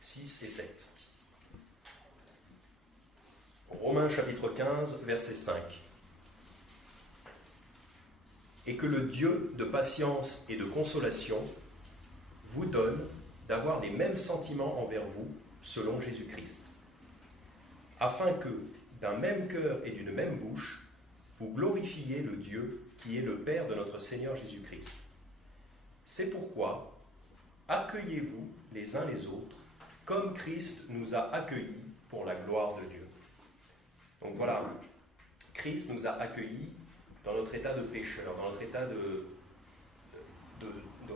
6 et 7. Romains chapitre 15, verset 5. Et que le Dieu de patience et de consolation vous donne d'avoir les mêmes sentiments envers vous selon Jésus-Christ, afin que, d'un même cœur et d'une même bouche, vous glorifiez le Dieu qui est le Père de notre Seigneur Jésus-Christ. C'est pourquoi accueillez-vous les uns les autres, comme Christ nous a accueillis pour la gloire de Dieu. Donc voilà, Christ nous a accueillis dans notre état de pécheur, dans notre état de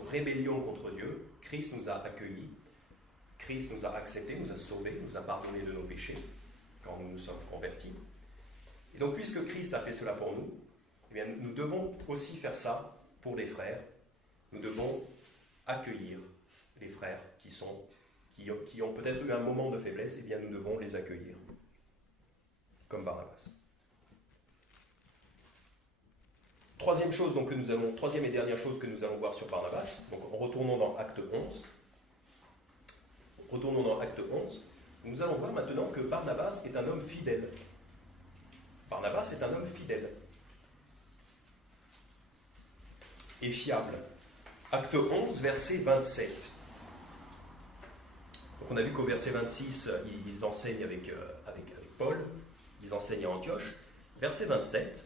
rébellion contre Dieu. Christ nous a accueillis, Christ nous a acceptés, nous a sauvés, nous a pardonné de nos péchés quand nous nous sommes convertis. Et donc, puisque Christ a fait cela pour nous, eh bien, nous devons aussi faire ça pour les frères. Nous devons accueillir les frères qui ont peut-être eu un moment de faiblesse, eh bien, nous devons les accueillir, comme Barnabas. Troisième et dernière chose que nous allons voir sur Barnabas, donc retournons dans Acte 11. Nous allons voir maintenant que Barnabas est un homme fidèle. Barnabas est un homme fidèle et fiable. Acte 11, verset 27. Donc on a vu qu'au verset 26, ils enseignent avec Paul, ils enseignent à Antioche. Verset 27.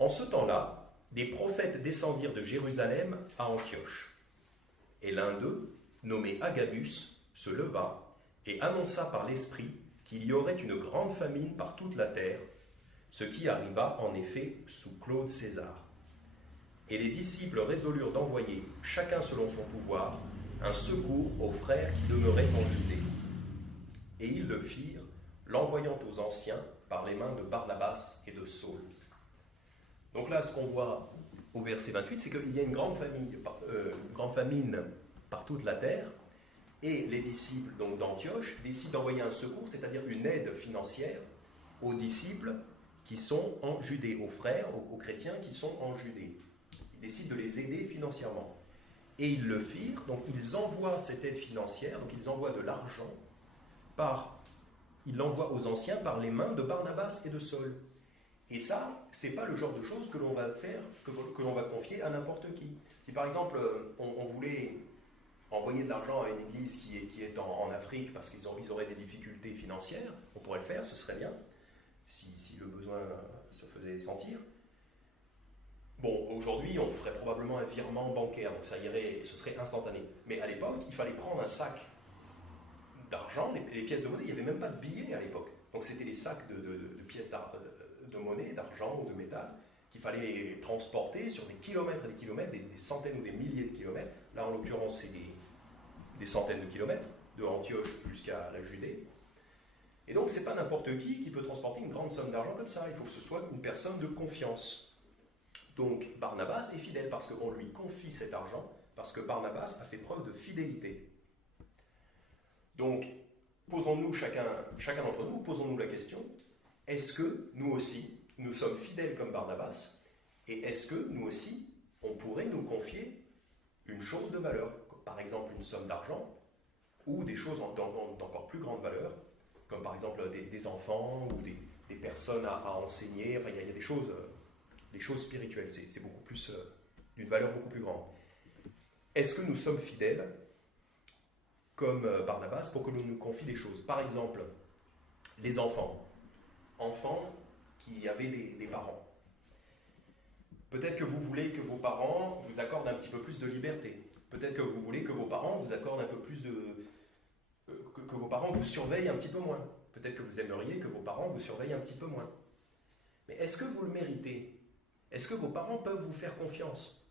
En ce temps-là, des prophètes descendirent de Jérusalem à Antioche. Et l'un d'eux, nommé Agabus, se leva et annonça par l'Esprit qu'il y aurait une grande famine par toute la terre, ce qui arriva en effet sous Claude César. Et les disciples résolurent d'envoyer, chacun selon son pouvoir, un secours aux frères qui demeuraient en Judée. Et ils le firent, l'envoyant aux anciens par les mains de Barnabas et de Saul. Donc là, ce qu'on voit au verset 28, c'est qu'il y a une grande famine par toute la terre, et les disciples d'Antioche décident d'envoyer un secours, c'est-à-dire une aide financière, aux disciples qui sont en Judée, aux frères, aux chrétiens qui sont en Judée. Ils décident de les aider financièrement. Et ils le firent, donc ils envoient cette aide financière, donc ils envoient de l'argent, ils l'envoient aux anciens par les mains de Barnabas et de Saul. Et ça, c'est pas le genre de choses que l'on va faire, que l'on va confier à n'importe qui. Si par exemple, on voulait envoyer de l'argent à une église qui est en Afrique parce qu'ils auraient des difficultés financières, on pourrait le faire, ce serait bien, si le besoin se faisait sentir. Bon, aujourd'hui, on ferait probablement un virement bancaire, donc ça irait, ce serait instantané. Mais à l'époque, il fallait prendre un sac d'argent, les pièces de monnaie, il n'y avait même pas de billets à l'époque. Donc c'était des sacs de pièces de monnaie, d'argent ou de métal, qu'il fallait transporter sur des kilomètres et des kilomètres, des centaines ou des milliers de kilomètres. Là, en l'occurrence, c'est des centaines de kilomètres, de Antioche jusqu'à la Judée. Et donc, c'est pas n'importe qui peut transporter une grande somme d'argent comme ça. Il faut que ce soit une personne de confiance. Donc, Barnabas est fidèle parce qu'on lui confie cet argent, parce que Barnabas a fait preuve de fidélité. Donc, posons-nous, chacun d'entre nous, posons-nous la question, est-ce que nous aussi, nous sommes fidèles comme Barnabas, et est-ce que nous aussi, on pourrait nous confier une chose de valeur, par exemple une somme d'argent, ou des choses d'encore plus grande valeur, comme par exemple des enfants, ou des personnes à enseigner, enfin il y a des choses spirituelles, c'est beaucoup plus, d'une valeur beaucoup plus grande. Est-ce que nous sommes fidèles comme Barnabas pour que l'on nous confie des choses? Par exemple, les enfants. enfants qui avaient des parents. Peut-être que vous voulez que vos parents vous accordent un petit peu plus de liberté. Peut-être que vous voulez que vos parents vous accordent un peu plus de... que vos parents vous surveillent un petit peu moins. Peut-être que vous aimeriez que vos parents vous surveillent un petit peu moins. Mais est-ce que vous le méritez? Est-ce que vos parents peuvent vous faire confiance?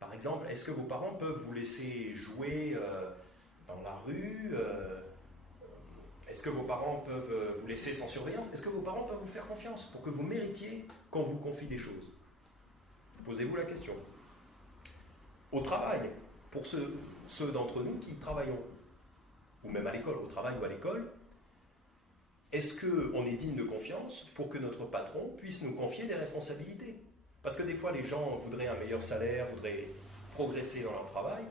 Par exemple, est-ce que vos parents peuvent vous laisser jouer dans la rue? Est-ce que vos parents peuvent vous laisser sans surveillance? Est-ce que vos parents peuvent vous faire confiance pour que vous méritiez qu'on vous confie des choses? Posez-vous la question. Au travail, pour ceux d'entre nous qui travaillons, ou même à l'école, au travail ou à l'école, est-ce qu'on est digne de confiance pour que notre patron puisse nous confier des responsabilités? Parce que des fois, les gens voudraient un meilleur salaire, voudraient progresser dans leur travail,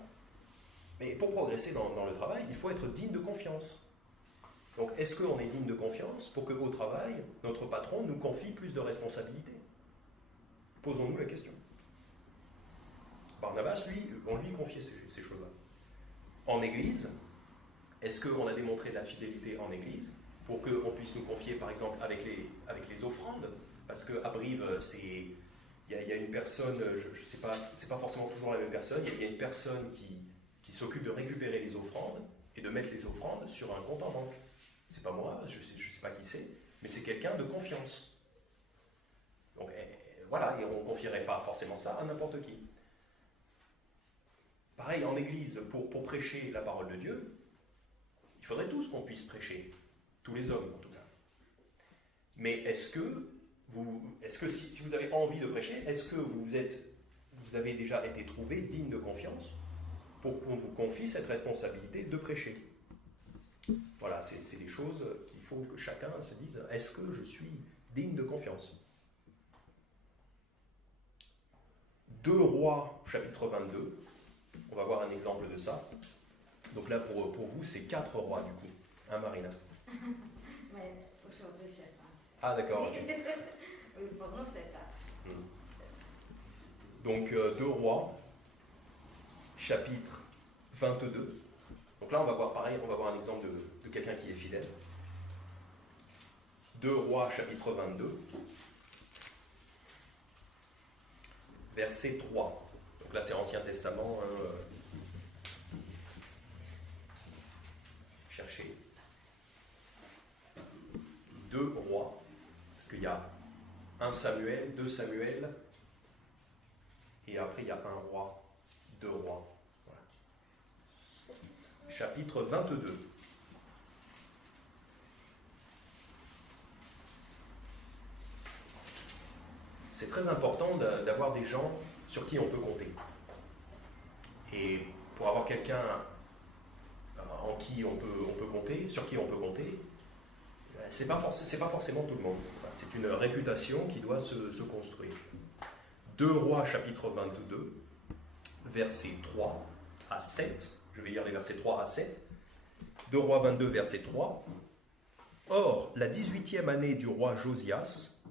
mais pour progresser dans le travail, il faut être digne de confiance. Donc, est-ce qu'on est digne de confiance pour qu'au travail, notre patron nous confie plus de responsabilités? Posons-nous la question. Barnabas, lui, on lui confiait ces choses-là. En Église, est-ce qu'on a démontré de la fidélité en Église pour qu'on puisse nous confier, par exemple, avec les offrandes? Parce qu'à Brive, il y a une personne, je ne sais pas, c'est pas forcément toujours la même personne, il y a une personne qui s'occupe de récupérer les offrandes et de mettre les offrandes sur un compte en banque. C'est pas moi, je sais pas qui c'est, mais c'est quelqu'un de confiance. Donc voilà, et on ne confierait pas forcément ça à n'importe qui. Pareil, en Église, pour prêcher la parole de Dieu, il faudrait tous qu'on puisse prêcher, tous les hommes en tout cas. Mais est-ce que si vous avez envie de prêcher, est-ce que vous avez déjà été trouvé digne de confiance pour qu'on vous confie cette responsabilité de prêcher? Voilà, c'est des choses qu'il faut que chacun se dise, est-ce que je suis digne de confiance? 2 Rois, chapitre 22, on va voir un exemple de ça. Donc là, pour vous, c'est 4 rois du coup, hein Marina? Mais aujourd'hui, c'est pas. Ah d'accord. Okay. Oui, pour nous, c'est pas. Donc 2 Rois, chapitre 22. Donc là, on va voir pareil, on va voir un exemple de quelqu'un qui est fidèle. 2 Rois, chapitre 22, verset 3. Donc là, c'est Ancien Testament. Cherchez. 2 Rois, parce qu'il y a 1 Samuel, 2 Samuel, et après il y a 1 roi, 2 rois. Voilà. Chapitre 22. C'est très important d'avoir des gens sur qui on peut compter. Et pour avoir quelqu'un en qui on peut compter, sur qui on peut compter, c'est pas forcément tout le monde. C'est une réputation qui doit se construire. 2 Rois, chapitre 22, versets 3 à 7. Je vais lire les versets 3 à 7. 2 Rois 22, verset 3. Or, la 18e année du roi Josias,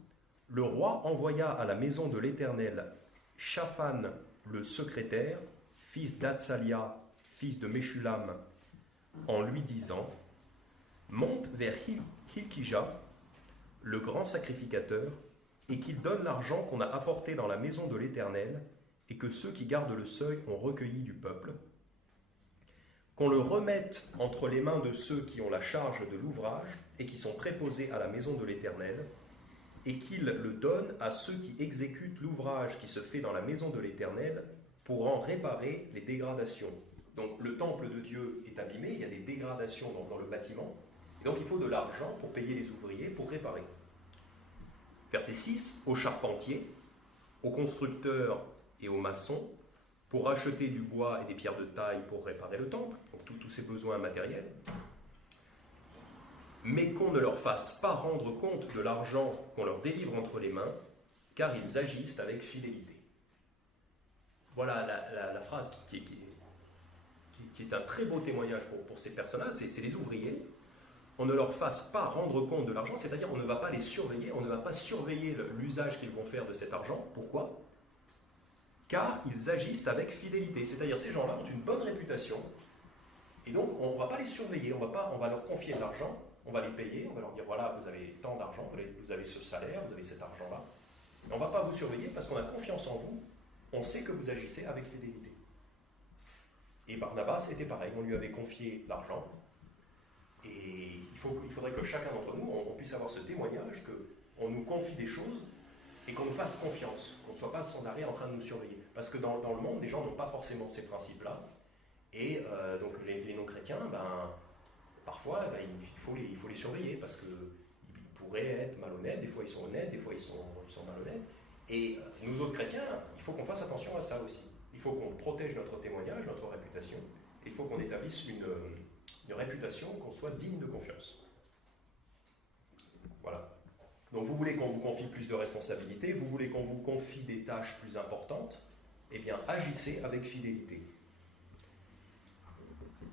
le roi envoya à la maison de l'Éternel Shaphan le secrétaire, fils d'Atsalia, fils de Meshulam, en lui disant « Monte vers Hilkija, le grand sacrificateur, et qu'il donne l'argent qu'on a apporté dans la maison de l'Éternel et que ceux qui gardent le seuil ont recueilli du peuple, qu'on le remette entre les mains de ceux qui ont la charge de l'ouvrage et qui sont préposés à la maison de l'Éternel, et qu'il le donne à ceux qui exécutent l'ouvrage qui se fait dans la maison de l'Éternel pour en réparer les dégradations. » Donc le temple de Dieu est abîmé, il y a des dégradations dans le bâtiment, et donc il faut de l'argent pour payer les ouvriers, pour réparer. Verset 6, aux charpentiers, aux constructeurs et aux maçons, pour acheter du bois et des pierres de taille pour réparer le temple, donc tous ces besoins matériels, mais qu'on ne leur fasse pas rendre compte de l'argent qu'on leur délivre entre les mains, car ils agissent avec fidélité. Voilà la phrase qui est un très beau témoignage pour ces personnes-là, c'est les ouvriers. On ne leur fasse pas rendre compte de l'argent, c'est-à-dire on ne va pas les surveiller, on ne va pas surveiller l'usage qu'ils vont faire de cet argent. Pourquoi? Car ils agissent avec fidélité, c'est-à-dire ces gens-là ont une bonne réputation, et donc on ne va pas les surveiller, on va leur confier de l'argent, on va les payer, on va leur dire voilà, vous avez tant d'argent, vous avez ce salaire, vous avez cet argent-là. On ne va pas vous surveiller parce qu'on a confiance en vous, on sait que vous agissez avec fidélité. Et Barnabas était pareil, on lui avait confié l'argent, et il faudrait que chacun d'entre nous, on puisse avoir ce témoignage, qu'on nous confie des choses, et qu'on nous fasse confiance, qu'on ne soit pas sans arrêt en train de nous surveiller. Parce que dans le monde, les gens n'ont pas forcément ces principes-là, et donc les non-chrétiens, parfois, il faut les surveiller, parce qu'ils pourraient être malhonnêtes, des fois ils sont honnêtes, des fois ils sont malhonnêtes. Et nous autres chrétiens, il faut qu'on fasse attention à ça aussi. Il faut qu'on protège notre témoignage, notre réputation, et il faut qu'on établisse une réputation, qu'on soit digne de confiance. Voilà. Donc vous voulez qu'on vous confie plus de responsabilités, vous voulez qu'on vous confie des tâches plus importantes, eh bien agissez avec fidélité.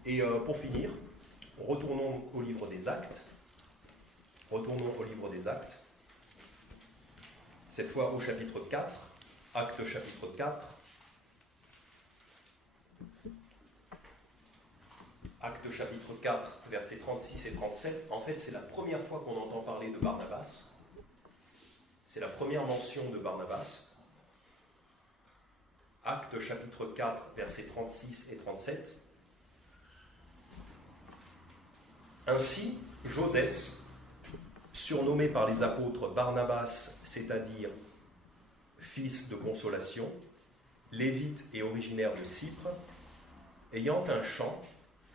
Et pour finir, retournons au livre des Actes. Retournons au livre des Actes. Cette fois au chapitre 4, Actes chapitre 4. Actes chapitre 4, versets 36 et 37. En fait, c'est la première fois qu'on entend parler de Barnabas. C'est la première mention de Barnabas. Actes chapitre 4, versets 36 et 37. Ainsi, Josès, surnommé par les apôtres Barnabas, c'est-à-dire fils de consolation, lévite et originaire de Cypre, ayant un champ,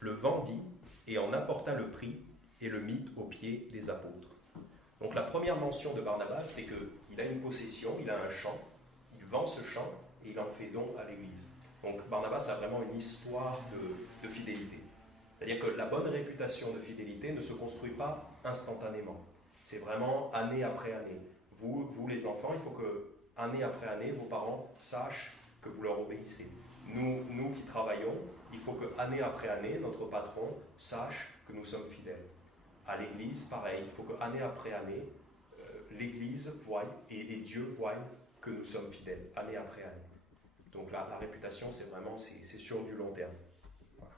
le vendit et en apporta le prix et le mit aux pieds des apôtres. Donc la première mention de Barnabas, c'est qu'il a une possession, il a un champ, il vend ce champ et il en fait don à l'Église. Donc Barnabas a vraiment une histoire de fidélité. C'est-à-dire que la bonne réputation de fidélité ne se construit pas instantanément. C'est vraiment année après année. Vous les enfants, il faut que année après année, vos parents sachent que vous leur obéissez. Nous qui travaillons, il faut que année après année, notre patron sache que nous sommes fidèles. À l'Église, pareil, il faut que année après année, l'Église voie et Dieu voie que nous sommes fidèles, année après année. Donc là, la réputation, c'est sur du long terme. Voilà.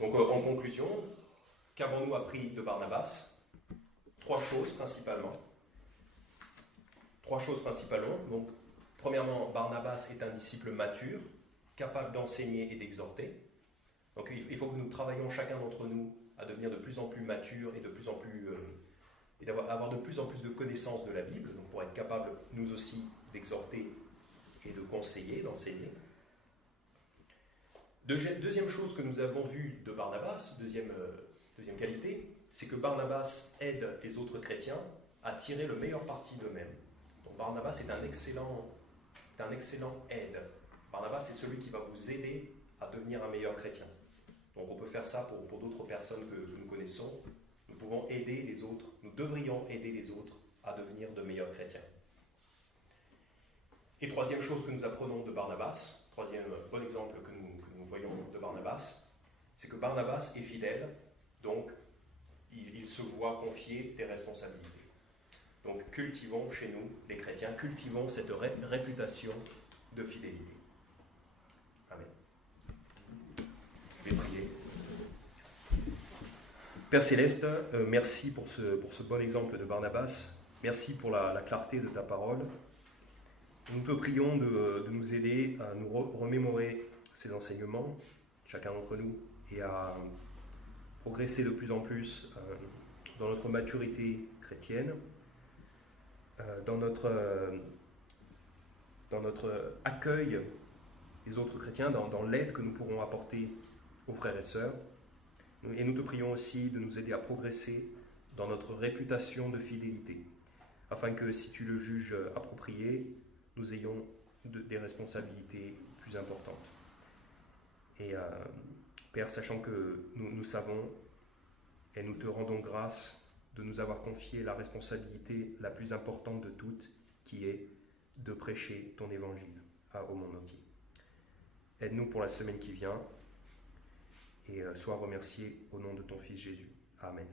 Donc en conclusion, qu'avons-nous appris de Barnabas ? Trois choses principalement. Donc, premièrement, Barnabas est un disciple mature, capable d'enseigner et d'exhorter. Donc il faut que nous travaillions chacun d'entre nous à devenir de plus en plus mature et avoir de plus en plus de connaissances de la Bible, donc pour être capable, nous aussi, d'exhorter et de conseiller, d'enseigner. Deuxième chose que nous avons vue de Barnabas, deuxième qualité, c'est que Barnabas aide les autres chrétiens à tirer le meilleur parti d'eux-mêmes. Donc Barnabas est un excellent aide. Barnabas est celui qui va vous aider à devenir un meilleur chrétien. Donc on peut faire ça pour d'autres personnes que nous connaissons. Nous pouvons aider les autres, nous devrions aider les autres à devenir de meilleurs chrétiens. Et troisième chose que nous apprenons de Barnabas, troisième bon exemple que nous voyons de Barnabas, c'est que Barnabas est fidèle, donc il se voit confier des responsabilités. Donc cultivons chez nous, les chrétiens, cultivons cette réputation de fidélité. Amen. Je vais prier. Père Céleste, merci pour ce bon exemple de Barnabas. Merci pour la clarté de ta parole. Nous te prions de nous aider à nous remémorer ces enseignements, chacun d'entre nous, et à progresser de plus en plus dans notre maturité chrétienne, dans notre accueil des autres chrétiens, dans l'aide que nous pourrons apporter aux frères et sœurs. Et nous te prions aussi de nous aider à progresser dans notre réputation de fidélité, afin que, si tu le juges approprié, nous ayons des responsabilités plus importantes. Et Père, sachant que nous savons et nous te rendons grâce de nous avoir confié la responsabilité la plus importante de toutes, qui est de prêcher ton évangile au monde entier. Aide-nous pour la semaine qui vient et sois remercié au nom de ton Fils Jésus. Amen.